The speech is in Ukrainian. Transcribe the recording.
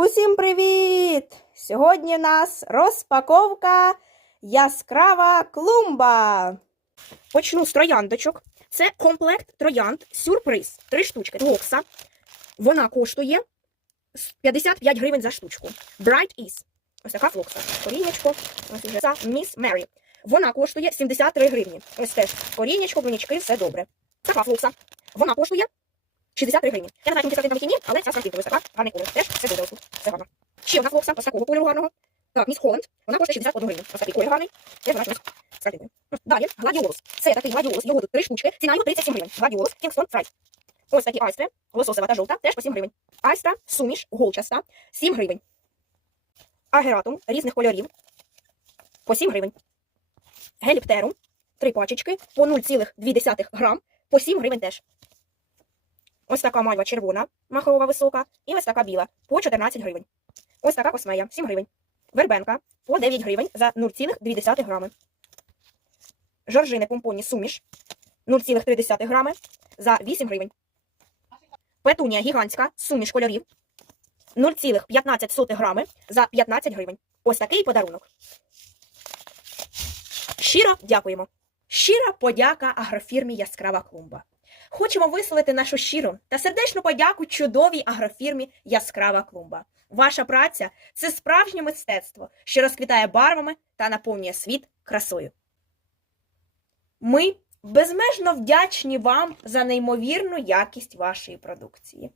Усім привіт! Сьогодні в нас розпаковка яскрава клумба. Почну з трояндочок. Це комплект троянд сюрприз. Три штучки. Локса. Вона коштує 55 гривень за штучку. Bright Is. Ось така флокса. Корінечко. Ось уже це Miss Mary. Вона коштує 73 гривні. Ось теж корінечко, брунічки, все добре. Така флокса. Вона коштує 63 гривні. Я не знаю, чому 53 на ні, але ця скартинка ось. Гарний колір. Теж все добре ось. Гарно. Ще одна флокса, ось такого кольору гарного. Так, Міс Холланд. Вона коштує 61 гривню. Ось такий колір гарний. Теж вона з. Далі, гладіолус. Це такий гладіолус. Його тут три штучки. Ціна його 37 гривень. Гладіолус, Kingston Fries. Ось такі айстри. Лососева та жовта. Теж по 7 гривень. Айстра, суміш, голчаста. 7 гривень. Агератум різних кольорів. По 7 гривень. Геліптерум. Три пачечки. По 0,2 грам. По 7 гривень теж. Ось така мальва червона, махрова висока, і ось така біла по 14 гривень. Ось така космея 7 гривень. Вербенка по 9 гривень за 0,2 грами. Жоржини помпоні суміш 0,3 грами за 8 гривень. Петунія гігантська суміш кольорів 0,15 грами за 15 гривень. Ось такий подарунок. Щиро дякуємо. Щира подяка агрофірмі Яскрава клумба. Хочемо висловити нашу щиру та сердечну подяку чудовій агрофірмі Яскрава клумба. Ваша праця це справжнє мистецтво, що розквітає барвами та наповнює світ красою. Ми безмежно вдячні вам за неймовірну якість вашої продукції.